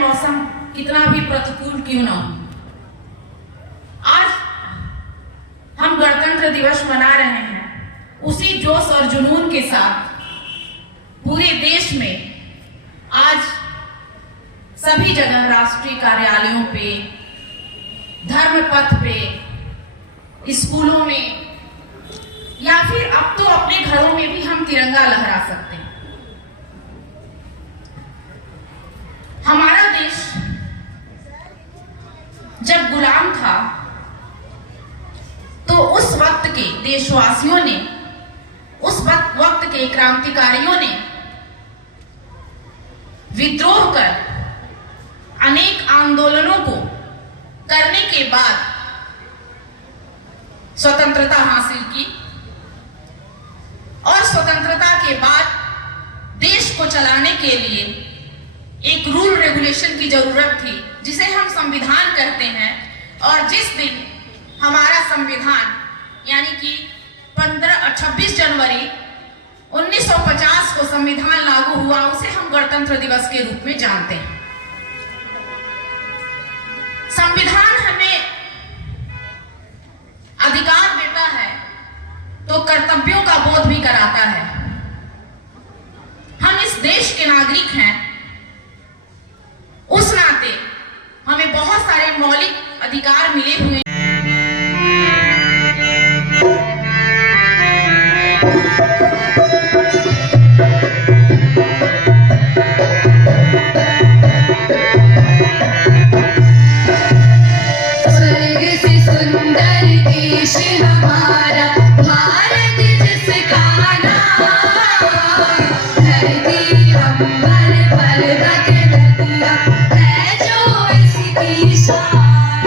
मौसम कितना भी प्रतिकूल क्यों ना हो, आज हम गणतंत्र दिवस मना रहे हैं उसी जोश और जुनून के साथ पूरे देश में। आज सभी जगह राष्ट्रीय कार्यालयों पे, धर्म पथ पे, स्कूलों में या फिर अब तो अपने घरों में भी हम तिरंगा लहरा सकते हैं। हमारा देश जब गुलाम था तो उस वक्त के देशवासियों ने, उस वक्त के क्रांतिकारियों ने विद्रोह कर अनेक आंदोलनों को करने के बाद स्वतंत्रता हासिल की और स्वतंत्रता के बाद देश को चलाने के लिए एक रूल रेगुलेशन की जरूरत थी जिसे हम संविधान कहते हैं। और जिस दिन हमारा संविधान यानी कि 26 जनवरी 1950 को संविधान लागू हुआ, उसे हम गणतंत्र दिवस के रूप में जानते हैं। संविधान हमें अधिकार देता है तो कर्तव्यों का बोध भी कराता है। हम इस देश के नागरिक हैं, उस नाते हमें बहुत सारे मौलिक अधिकार मिले हुए हैं। हमारा भारत जिसका नाम धरती अंबर पर्वत नदियां है जो इसकी शान।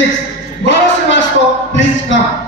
26. Gaurav Srivastava, please come.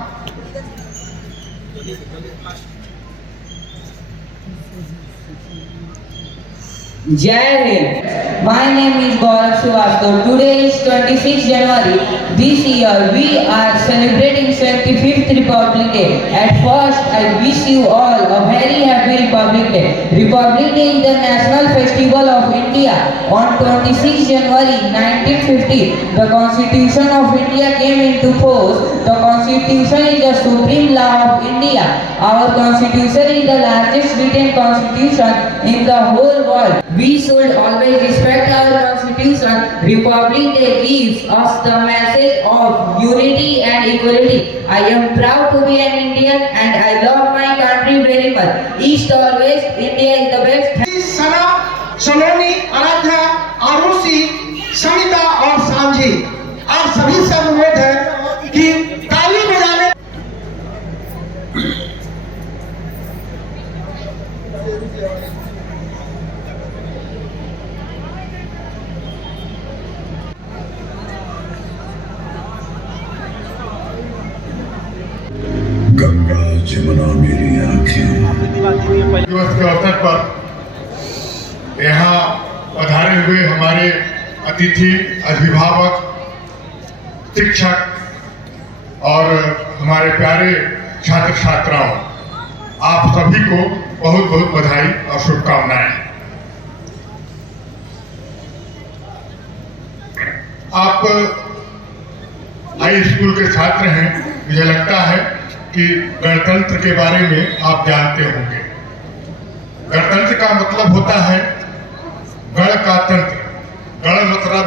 Jai Hind. My name is Gaurav Srivastava. Today is 26 January. This year we are celebrating 75th Republic Day. At first, I wish you all a very happy Republic Day. Republic Day is the national festival of India. On 26 January 1950, the Constitution of India came into force. The Constitution is the supreme law of India. Our Constitution is the largest written constitution in the whole world. We should always respect our Constitution. Republic Day gives us the message of unity and equality. I am proud to be an Indian and I love my country very much. East or West, India is the best. सना, सलोनी, आराध्या, आरुषि, समिता और सांझी, आप सभी से अनुरोध है कि ताली बजाने। गंगा जमुना मेरी आंखें। दिवस के अवसर पर यहाँ पधारे हुए हमारे अतिथि, अभिभावक, शिक्षक और हमारे प्यारे छात्र छात्राओं, आप सभी को बहुत बहुत बधाई और शुभकामनाएं। आप हाई स्कूल के छात्र हैं, मुझे लगता है कि गणतंत्र के बारे में आप जानते होंगे। गणतंत्र का मतलब होता है गण का तंत्र। गण मतलब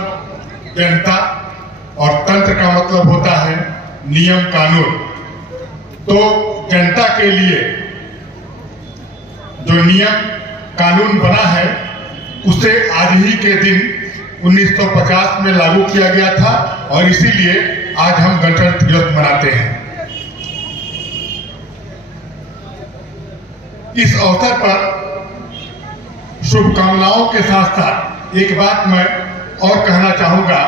जनता और तंत्र का मतलब होता है नियम कानून। तो जनता के लिए जो नियम कानून बना है उसे आज ही के दिन 1950 में लागू किया गया था और इसीलिए आज हम गणतंत्र दिवस मनाते हैं। इस अवसर पर शुभकामनाओं के साथ साथ एक बात मैं और कहना चाहूंगा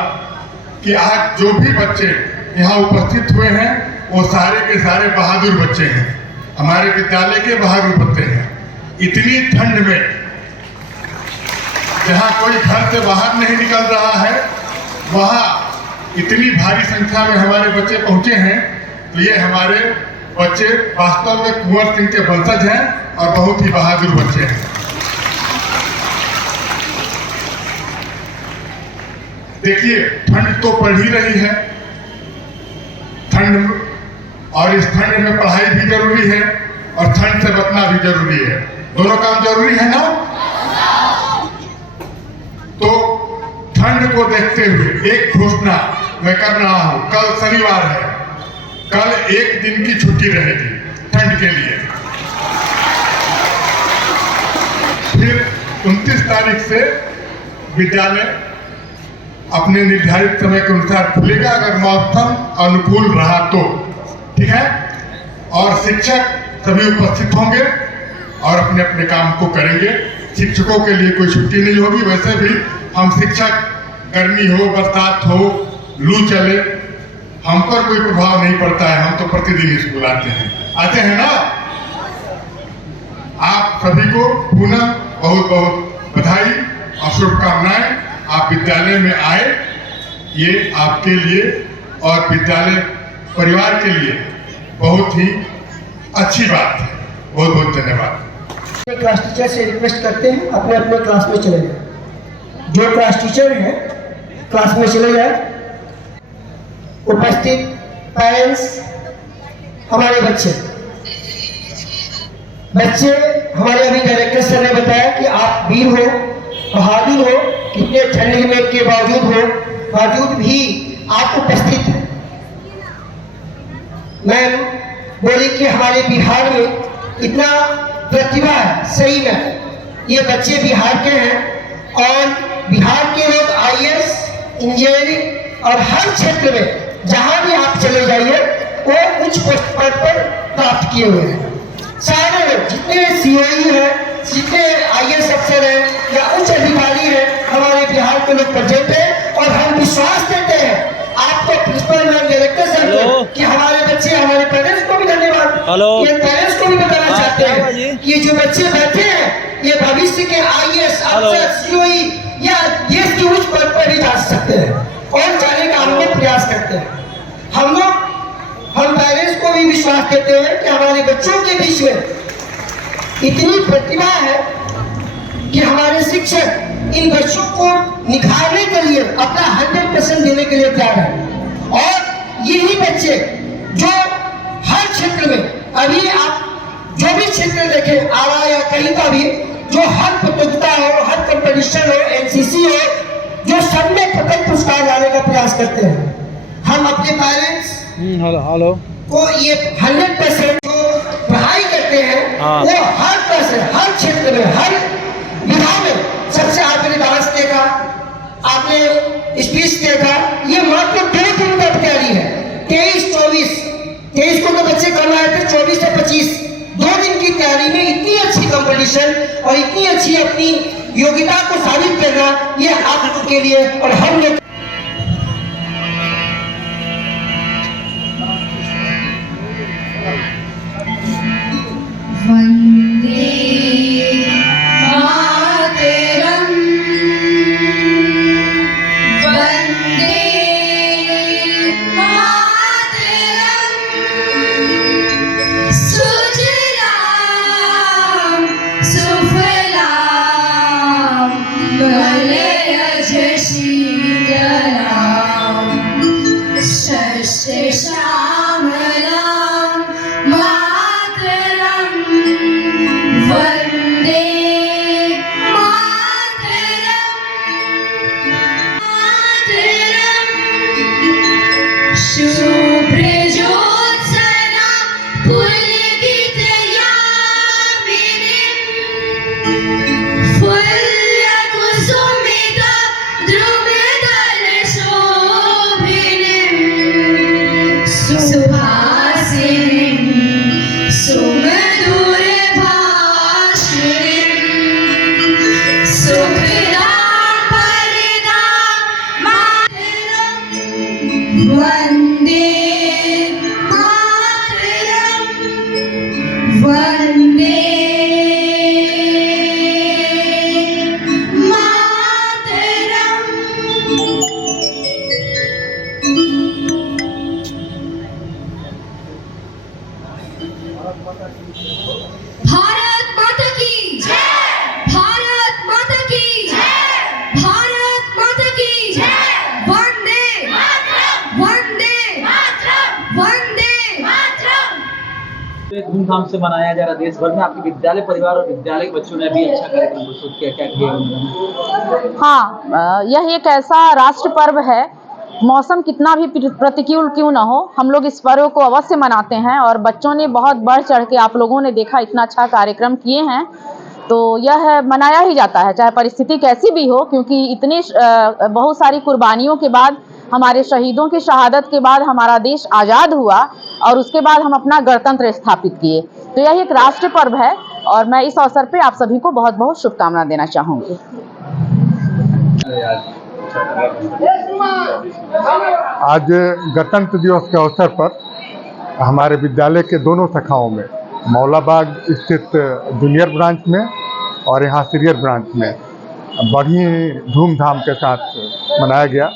कि आज जो भी बच्चे यहाँ उपस्थित हुए हैं वो सारे के सारे बहादुर बच्चे हैं, हमारे विद्यालय के बहादुर बच्चे हैं। इतनी ठंड में जहाँ कोई घर से बाहर नहीं निकल रहा है, वहाँ इतनी भारी संख्या में हमारे बच्चे पहुंचे हैं। तो ये हमारे बच्चे वास्तव में कुंवर सिंह के वंशज हैं और बहुत ही बहादुर बच्चे हैं। देखिए, ठंड तो पड़ ही रही है, ठंड, और इस ठंड में पढ़ाई भी जरूरी है और ठंड से बचना भी जरूरी है। दोनों काम जरूरी है ना? तो ठंड को देखते हुए एक घोषणा मैं कर रहा हूं। कल शनिवार है, कल एक दिन की छुट्टी रहेगी ठंड के लिए। फिर 29 तारीख से विद्यालय अपने निर्धारित समय के अनुसार खुलेगा, अगर मौसम अनुकूल रहा तो, ठीक है। और शिक्षक सभी उपस्थित होंगे और अपने अपने काम को करेंगे। शिक्षकों के लिए कोई छुट्टी नहीं होगी। वैसे भी हम शिक्षक, गर्मी हो, बरसात हो, लू चले, हम पर कोई प्रभाव नहीं पड़ता है। हम तो प्रतिदिन स्कूल आते हैं ना। आप सभी को पुनः बहुत बहुत बधाई और शुभकामनाएं। आप विद्यालय में आए, ये आपके लिए और विद्यालय परिवार के लिए बहुत ही अच्छी बात है। बहुत बहुत धन्यवाद। क्लास टीचर से रिक्वेस्ट करते हैं अपने अपने क्लास में चले जाए। जो क्लास टीचर हैं क्लास में चले जाए। उपस्थित पेरेंट्स, हमारे बच्चे हमारे अभी डायरेक्टर सर ने बताया कि आप वीर हो, बहादुर हो, कितने ठंड में के बावजूद भी आप उपस्थित हैं। मैम बोली कि हमारे बिहार में इतना प्रतिभा है। सही में ये बच्चे बिहार के हैं और बिहार के लोग IAS, इंजीनियरिंग और हर क्षेत्र में जहां भी आप चले जाइए वो उच्च पद पर प्राप्त किए हुए हैं। सारे लोग जितने COE हैं, जितने IAS अफसर हैं या उच्च अधिकारी हैं, हमारे बिहार के लोग प्रेजेंट हैं और हम विश्वास देते हैं आपको प्रिंसिपल हमारे पेरेंट्स को भी धन्यवाद। ये पेरेंट्स को भी बताना चाहते हैं कि जो बच्चे बैठे हैं ये भविष्य के IAS अफसर COE या देश के उच्च पद पर भी जा सकते हैं और जाने का हम लोग प्रयास करते हैं। हम पेरेंट्स को भी विश्वास देते हैं कि हमारे बच्चों के बीच में इतनी प्रतिभा है कि हमारे शिक्षक इन बच्चों को निखारने के लिए अपना 100% देने के लिए तैयार है। और यही बच्चे जो हर क्षेत्र में, अभी आप जो भी क्षेत्र देखें आरा या कहीं का भी, जो हर प्रतियोगिता हो, हर कंपटीशन हो, NCC हो, जो सब में प्रथम पुरस्कार लाने का प्रयास करते हैं। हम अपने पेरेंट्स को ये 100% जो पढ़ाई करते हैं वो हर तरह से, हर क्षेत्र में, हर विधा में, सबसे आपने डांस देखा, आपने स्पीच देखा, ये मात्र 2 दिन का तैयारी है। 23 को तो बच्चे कम आए थे, 24 से 25 2 दिन की तैयारी में इतनी अच्छी कंपटीशन और इतनी अच्छी अपनी योग्यता को साबित करना, ये आप लोगों के लिए और हम लोग वंदे मातरम, वंदे मातरम, सुजलाम सुफलाम मलयज शीतलाम, शस्य श्यामलाम मातरम, वंदे मातरम, मातरम, शुभ्रज्योत्सना पुलकितयामिनीं, फुल्लकुसुमिता द्रुमदलशोभिनीं, सुहासिनीं सुमधुरभाषिणीं, सुखदां परदां मातरं, वन्दे मातरं, वन्दे मातरं। भारत माता की जय, भारत माता की जय, भारत माता की जय, वंदे मातरम, वंदे मातरम, वंदे मातरम। धूमधाम से मनाया जा रहा देश भर में, आपके विद्यालय परिवार और विद्यालय के बच्चों ने भी अच्छा कार्यक्रम प्रस्तुत किया, क्या किया उन्होंने? हाँ, यह एक ऐसा राष्ट्र पर्व है, मौसम कितना भी प्रतिकूल क्यों ना हो, हम लोग इस पर्व को अवश्य मनाते हैं और बच्चों ने बहुत बढ़ चढ़ के, आप लोगों ने देखा इतना अच्छा कार्यक्रम किए हैं, तो यह मनाया ही जाता है चाहे परिस्थिति कैसी भी हो, क्योंकि इतनी बहुत सारी कुर्बानियों के बाद, हमारे शहीदों की शहादत के बाद हमारा देश आज़ाद हुआ और उसके बाद हम अपना गणतंत्र स्थापित किए। तो यह एक राष्ट्र पर्व है और मैं इस अवसर पे आप सभी को बहुत बहुत शुभकामना देना चाहूँगी। आज गणतंत्र दिवस के अवसर पर हमारे विद्यालय के दोनों शाखाओं में, मौलाबाग स्थित जूनियर ब्रांच में और यहाँ सीनियर ब्रांच में बड़ी धूमधाम के साथ मनाया गया।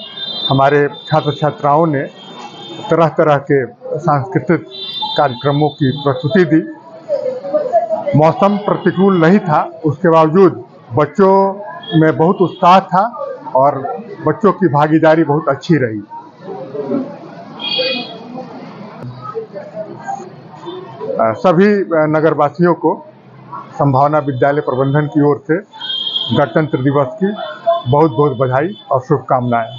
हमारे छात्र छात्राओं ने तरह तरह के सांस्कृतिक कार्यक्रमों की प्रस्तुति दी। मौसम प्रतिकूल नहीं था, उसके बावजूद बच्चों में बहुत उत्साह था और बच्चों की भागीदारी बहुत अच्छी रही। सभी नगरवासियों को संभावना विद्यालय प्रबंधन की ओर से गणतंत्र दिवस की बहुत बहुत बधाई और शुभकामनाएं।